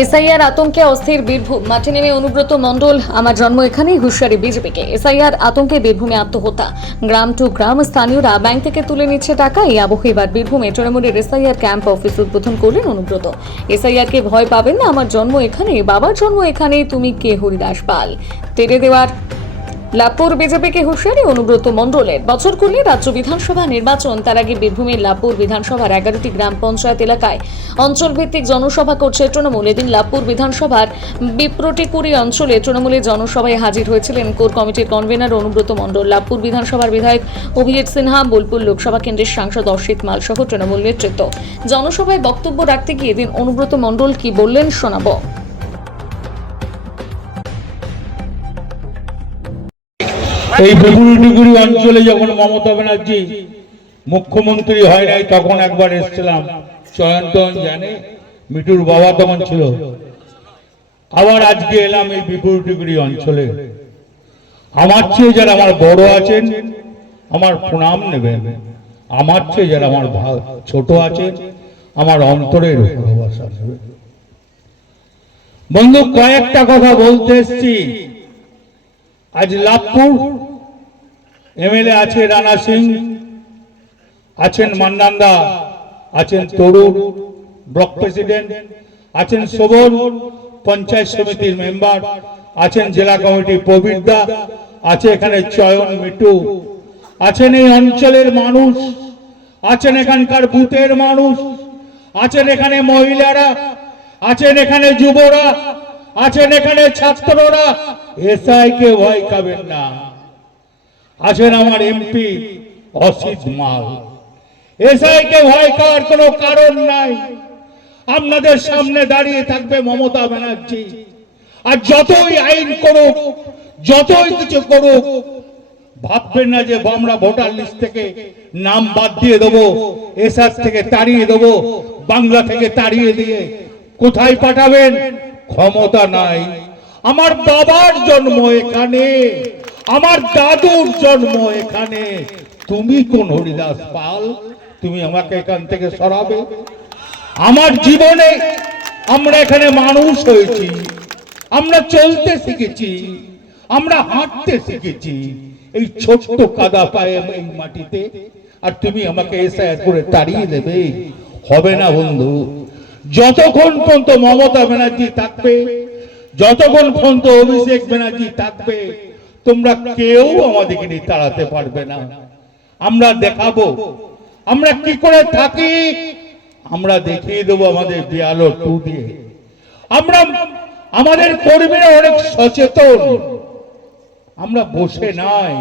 SIR আতঙ্কে অস্থির বীরভূম। মাঠে নেমে অনুব্রত মণ্ডল, আমার জন্ম এখানেই, হুঁশিয়ারি বিজেপিকে। এসআইআর আতঙ্কে বীরভূমে আত্মহত্যা। গ্রাম টু গ্রাম স্থানীয়রা ব্যাংক থেকে তুলে নিচ্ছে টাকা। এই আবহে এবার বীরভূমে তৃণমূলের এসআইআর ক্যাম্প অফিস উদ্বোধন করলেন অনুব্রত। এসআইআরকে ভয় পাবেন না, আমার জন্ম এখানে বাবার জন্ম এখানে তুমি কে হরিদাস পাল? তেড়ে দেওয়ার লাভপুর বিজেপিকে হুঁশিয়ারি অনুব্রত মণ্ডলের। বছর করলে রাজ্য বিধানসভা নির্বাচন, তার আগে বীরভূমের লাভপুর বিধানসভার এগারোটি গ্রাম পঞ্চায়েত এলাকায় অঞ্চলভিত্তিক জনসভা করছে তৃণমূল। এদিন লাভপুর বিধানসভার বিপ্রটিকুড়ি অঞ্চলে তৃণমূলের জনসভায় হাজির হয়েছিলেন কোর কমিটির কনভেনার অনুব্রত মণ্ডল। লাভপুর বিধানসভার বিধায়ক অভিজিৎ সিনহা, বোলপুর লোকসভা কেন্দ্রের সাংসদ অর্ষিত মাল সহ তৃণমূল নেতৃত্ব। জনসভায় বক্তব্য রাখতে গিয়ে এদিন অনুব্রত মণ্ডল কি বললেন শোনাবো। এই ডুগুরি অঞ্চলে যখন মমতা ব্যানার্জি মুখ্যমন্ত্রী হয় নাই, তখন একবার এসেছিলাম। চয়ন্তন জানে মিটুর বাবা তখন ছিল। আবার আজকে এলাম এই বিপুরটিগুড়ি অঞ্চলে। আমার চেয়ে যারা আমার বড় আছেন, আমার প্রণাম নেবেন। আমার চেয়ে যারা আমার ছোট আছেন, আমার অন্তরের ভালোবাসা নেবেন। বন্ধু, কয়েকটা কথা বলতে এসছি। আজ লাভপুর এমএলএ আছে রানা সিং, আছেন মান্নান্দা, আছেন তরুণ ব্লক প্রেসিডেন্ট, আছেন শোভন, পঞ্চায়েত সমিতির মেম্বার, আছেন জেলা কমিটির প্রবীরদা আছে এখানে চয়ন মিটু, আছেন এই অঞ্চলের মানুষ, আছেন এখানকার বুথের মানুষ, আছেন এখানে মহিলারা, আছেন এখানে যুবরা, আছেন এখানে ছাত্ররা এসআই কে ভয় খাবেন না। আছেন আমার এমপি অসিত মাল। এসআই কে ভয় খাওয়ার কোনো কারণ নাই। আপনাদের সামনে দাঁড়িয়ে থাকবে মমতা ব্যানার্জি। আর যতই আইন করুক, যতই কিছু করুক, ভাববেন না যে আমরা ভোটার লিস্ট থেকে নাম বাদ দিয়ে দেবো, এসআর থেকে তাড়িয়ে দেবো, বাংলা থেকে তাড়িয়ে দিয়ে। কোথায় পাঠাবেন? ক্ষমতা নাই। আমার বাবার জন্ম এখানে। আমার দাদুর জন্ম এখানে। তুমি কোন হরিদাস পাল? তুমি আমাকে এখান থেকে সরাবে? আমার জীবনে আমরা এখানে মানুষ হয়েছি। আমরা চলতে শিখেছি। আমরা হাঁটতে শিখেছি। এই ছোট্ট কাদা পায়ে এই মাটিতে। আর তুমি আমাকে এসে করে তাড়িয়ে দেবে। হবে না, বন্ধু। যতক্ষণ পর্যন্ত মমতা ব্যানার্জি থাকবে, যতক্ষণ পর্যন্ত অভিষেক ব্যানার্জি থাকবে তোমরা কেউ আমাদেরকে নিয়ে তাড়াতে পারবে না। আমরা দেখাবো। আমরা কি করে থাকি? আমরা দেখিয়ে দেবো আমাদের বিয়ালো টু দিয়ে আমরা, আমাদের কর্মীরা অনেক সচেতন। আমরা বসে নাই।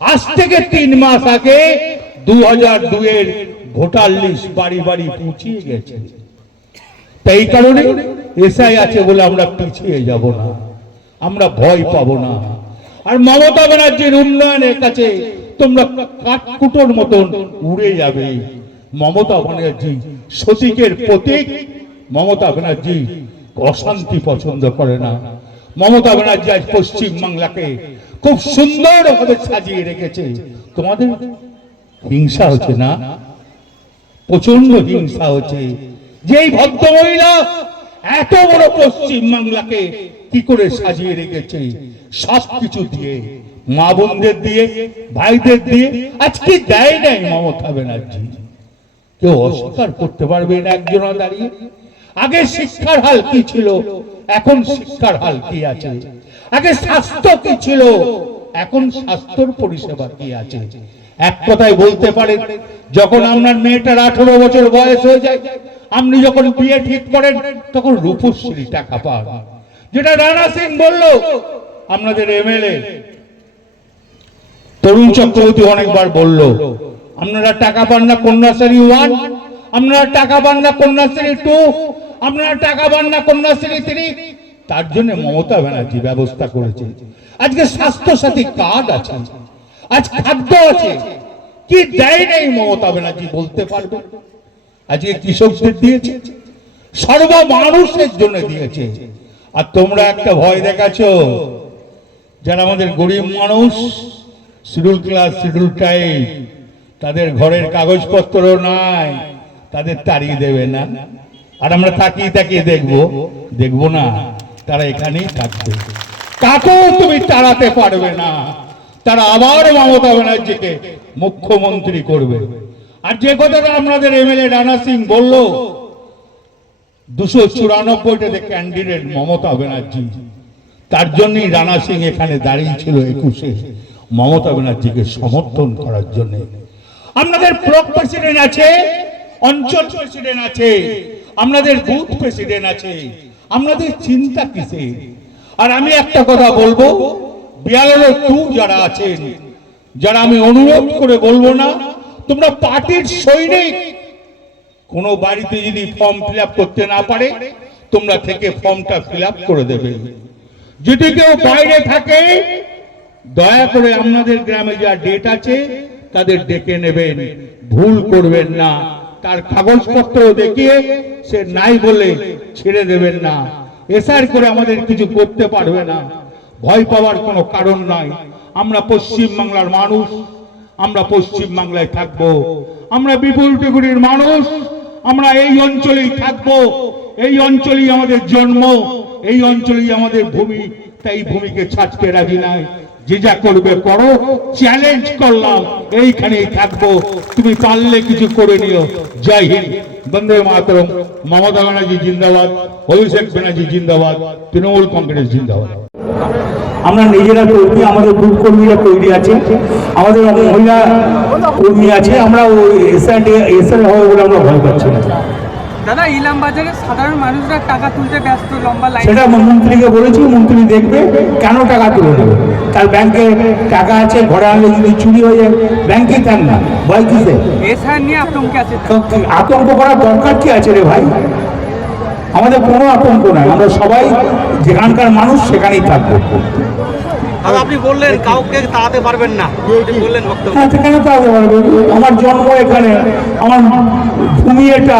আজ থেকে তিন মাস আগে দু হাজার দুয়ের ভোটার লিস্ট বাড়ি বাড়ি পৌঁছিয়ে গেছে। তাই কারণে এসআই আছে বলে আমরা পিছিয়ে যাব না। আমরা ভয় পাবো না। আর মমতা ব্যানার্জির উন্নয়নের কাছে তোমরা কাঠকুটোর মতন উড়ে যাবে। মমতা ব্যানার্জি সতীকের প্রতীক। মমতা ব্যানার্জি অশান্তি পছন্দ করে না। মমতা ব্যানার্জি আজ পশ্চিম বাংলাকে খুব সুন্দর ভাবে সাজিয়ে রেখেছে। তোমাদের হিংসা হচ্ছে না? প্রচণ্ড হিংসা হচ্ছে। যেই ভদ্র মহিলা এত বড় পশ্চিম বাংলাকে কি করে সাজিয়ে রেখেছে? সব কিছু দিয়ে, মা বোনদের দিয়ে, ভাইদের দিয়ে, আজকে দেয় নাই মমতা ব্যানার্জি। কেউ অস্বীকার করতে পারবে না একজন দাঁড়িয়ে। আগে শিক্ষার হাল কি ছিল? এখন শিক্ষার হাল কি আছে? আগে স্বাস্থ্য কি ছিল? এখন স্বাস্থ্যর পরিষেবা কি আছে? এক কথায় বলতে পারেন যখন আপনার মেয়েটার আঠারো বছর বয়স হয়ে যায় আপনি যখন বিয়ে ঠিক করেন, তখন রূপশ্রী টাকা পান। যেটা রানা সিং বলল, আপনাদের এমএলএ তরুণ চক্রবর্তী অনেকবার বলল, আপনারা টাকা পান না কন্যাশ্রী ওয়ান, আপনারা টাকা পান না কন্যাশ্রী টু, আপনারা টাকা পান না কন্যাশ্রী থ্রি। তার জন্য মমতা ব্যানার্জি ব্যবস্থা করেছে। আজকে স্বাস্থ্য সাথী কার্ড আছে। আজ খাদ্য আছে। কি দেয় নেই মমতা ব্যানার্জি বলতে পারবে আজকে কৃষকদের দিয়েছে। সর্ব মানুষের জন্য দিয়েছে। আর তোমরা একটা ভয় দেখাছো যারা আমাদের গরিব মানুষ শিডিউল ক্লাস শিডিউল টাইম তাদের ঘরের কাগজপত্র নাই, তাদের তাড়িয়ে দেবে না। আর আমরা তাকিয়ে তাকিয়ে দেখব দেখব না, তারা এখানেই থাকবে। কাকেও তুমি তাড়াতে পারবে না, তারা আবার মমতা ব্যানার্জিকে মুখ্যমন্ত্রী করবে। আর যে কথাটা আপনাদের এমএলএ রানা সিং বলল, দুশো চুরানব্বইটাতে ক্যান্ডিডেট মমতা ব্যানার্জি, তার জন্যই রানা সিং এখানে দাঁড়িয়েছিল একুশে মমতা ব্যানার্জিকে সমর্থন করার জন্য। আপনাদের ব্লক প্রেসিডেন্ট আছে, অঞ্চল প্রেসিডেন্ট আছে আপনাদের বুথ প্রেসিডেন্ট আছে আপনাদের চিন্তা কিসে? আর আমি একটা কথা বলব বিয়ারের টু যারা আছেন, যারা আমি অনুরোধ করে বলব না তোমরা পার্টির সৈনিক। কোনো বাড়িতে যদি ফর্ম ফিল করতে না পারে, তোমরা থেকে ফর্মটা ফিল করে দেবে। যদি কেউ বাইরে থাকে, দয়া করে আপনাদের গ্রামে যা ডেট আছে, তাদের ডেকে নেবেন। ভুল করবেন না। তার কাগজপত্র দেখিয়ে সে নাই বলে ছেড়ে দেবেন না। এসার করে আমাদের কিছু করতে পারবে না। ভয় পাওয়ার কোনো কারণ নাই। আমরা পশ্চিম বাংলার মানুষ। আমরা পশ্চিম বাংলায় থাকব। আমরা বিপুল টিগুড়ির মানুষ। আমরা এই অঞ্চলেই থাকব। এই অঞ্চলেই আমাদের জন্ম। এই অঞ্চলেই আমাদের ভূমি। তাই ভূমিকে ছাড়তে রাজি নাই। যে যা করবে করো। চ্যালেঞ্জ করলাম। এইখানেই থাকব। তুমি পারলে কিছু করে নিও। জয় হিন্দ। বন্দে মাতরম। মমতা ব্যানার্জি জিন্দাবাদ। অভিষেক ব্যানার্জি জিন্দাবাদ। তৃণমূল কংগ্রেস জিন্দাবাদ। আমরা নিজেরা কর্মী আমাদের গ্রুপ কর্মীরা তৈরি আছে। আমাদের মহিলা কর্মী আছে আমরা ওই এসআইডি এসআই হবে বলে আমরা ভয় পাচ্ছি না। দাদা ইলাম বাজারে সাধারণ মানুষরা টাকা তুলতে ব্যস্ত লম্বা লাইন সেটা মন্ত্রীকে বলেছি মন্ত্রী দেখবে কেন টাকা তুলে নেবে তার ব্যাংকে টাকা আছে ঘরে আনলে যদি চুরি হয়ে যায় ব্যাংকে দেন না? ভয় কিসে এসআর নিয়ে আতঙ্কে আছে আতঙ্ক করার দরকার কি আছে রে ভাই? আমাদের কোনো আতঙ্ক নাই আমরা সবাই যেখানকার মানুষ সেখানেই থাকব। আপনি বললেন কাউকে তাড়াতে পারবেন না। বললেন কেন তাড়াতে পারবে আমার জন্ম এখানে আমার ভূমি এটা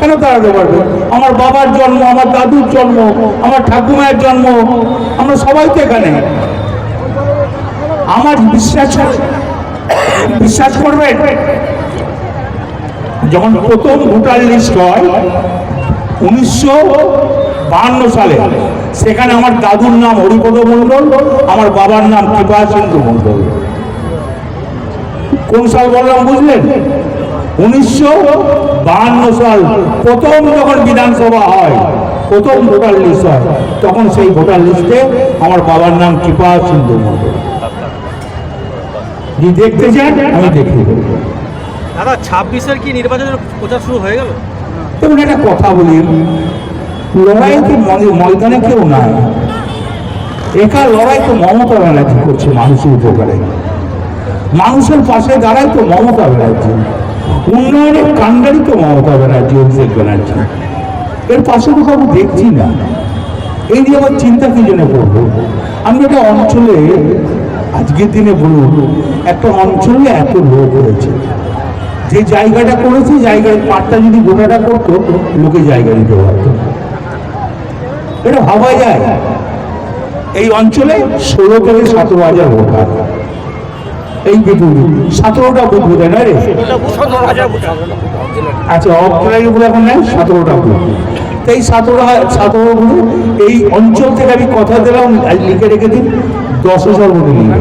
কেন তাড়াতে পারবে? আমার বাবার জন্ম আমার দাদুর জন্ম আমার ঠাকুমায়ের জন্ম আমরা সবাই তো এখানে। আমার বিশ্বাস বিশ্বাস করবে যখন প্রথম ভোটার লিস্ট হয় উনিশশো বাহান্ন সালে সেখানে আমার দাদুর নাম হরিপদ মণ্ডল আমার বাবার নাম কৃপা সিন্ধু মণ্ডল। কোন সাল বললাম বুঝলেন? উনিশশো বাহান্ন সাল প্রথম যখন বিধানসভা হয় প্রথম ভোটার লিস্ট হয় তখন সেই ভোটার লিস্টে আমার বাবার নাম কৃপা সিন্ধু মণ্ডল। যদি দেখতে চান? আমি দেবো দাদা ছাব্বিশের কি নির্বাচনের প্রচার শুরু হয়ে গেল? দেখুন একটা কথা বলি। লড়াই তো ময়- ময়দানে কেউ নাই। একা লড়াই তো মমতা ব্যানার্জি করছে মানুষের উপকারে। মানুষের পাশে দাঁড়ায় তো মমতা ব্যানার্জি। উন্নয়নের কাণ্ডারি তো মমতা ব্যানার্জি, অভিষেক ব্যানার্জি। এর পাশে তো কাউকে দেখছি না। এই নিয়ে আমার চিন্তা কি জন্য করব? আমি একটা অঞ্চলে, আজকের দিনে বলুন, একটা অঞ্চলে এত লোক হয়েছে যে জায়গাটা করেছে, জায়গায় পাটটা যদি গোটাটা করতো, লোকে জায়গা দিতে পারতো। এটা ভাবা যায়। এই অঞ্চলে ষোলো থেকে সতেরো হাজার ভোটার। এই বিপুল সতেরোটা বুথ বোধ না রে? আচ্ছা অফলাইন বলে এখন নেই সতেরোটা বুথ এই সতেরো সতেরো বুথ এই অঞ্চল থেকে আমি কথা দিলাম লিখে রেখে দিন, দশ হাজার ভোটে নিয়ে।